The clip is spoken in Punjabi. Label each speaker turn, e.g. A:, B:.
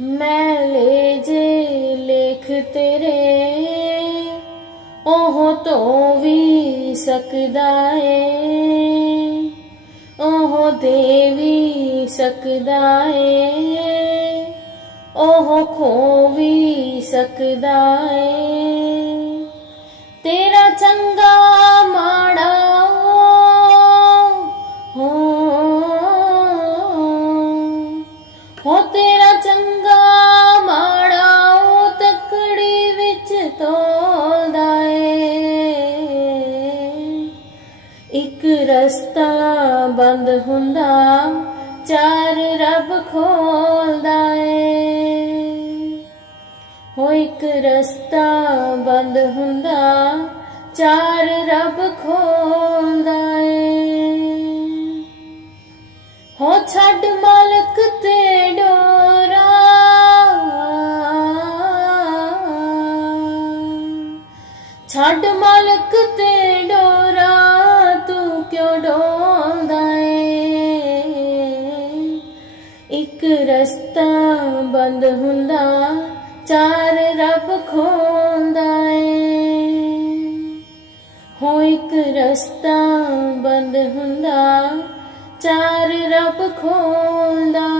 A: ਮੈਂ ਲੈ ਜੇ ਲੇਖ ਤੇਰੇ, ਉਹ ਤੋਂ ਵੀ ਸਕਦਾ ਏ। ਉਹ ਦੇ ਵੀ ਸਕਦਾ ਏ, ਉਹ ਖੋ ਵੀ ਸਕਦਾ ਏ। ਤੇਰਾ ਚੰਗਾ ਹੋ ਤੇਰਾ ਚੰਗਾ ਮਾੜਾ, ਉਹ ਤਕੜੀ ਵਿੱਚ ਤੋਲਦਾ ਏ। ਇੱਕ ਰਸਤਾ ਬੰਦ ਹੁੰਦਾ, ਚਾਰ ਰੱਬ ਖੋਲਦਾ ਏ। ਹੋ ਇੱਕ ਰਸਤਾ ਬੰਦ ਹੁੰਦਾ, ਚਾਰ ਰੱਬ ਖੋਲਦਾ ਹੋ ਛੱਡ ਮਾਲਕ ਤੇ ਡੋਰਾ। ਛੱਡ ਮਾਲਕ ਤੇ ਡੋਰਾ, ਤੂੰ ਕਿਉਂ ਡੋਲਦਾ ਏ? ਇੱਕ ਰਸਤਾ ਬੰਦ ਹੁੰਦਾ, ਚਾਰ ਰੱਬ ਖੋਲਦਾ ਏ। ਹੋ ਇੱਕ ਰਸਤਾ ਬੰਦ ਹੁੰਦਾ ਚਾਰ ਰੱਬ ਖੋਲਦਾ ਏ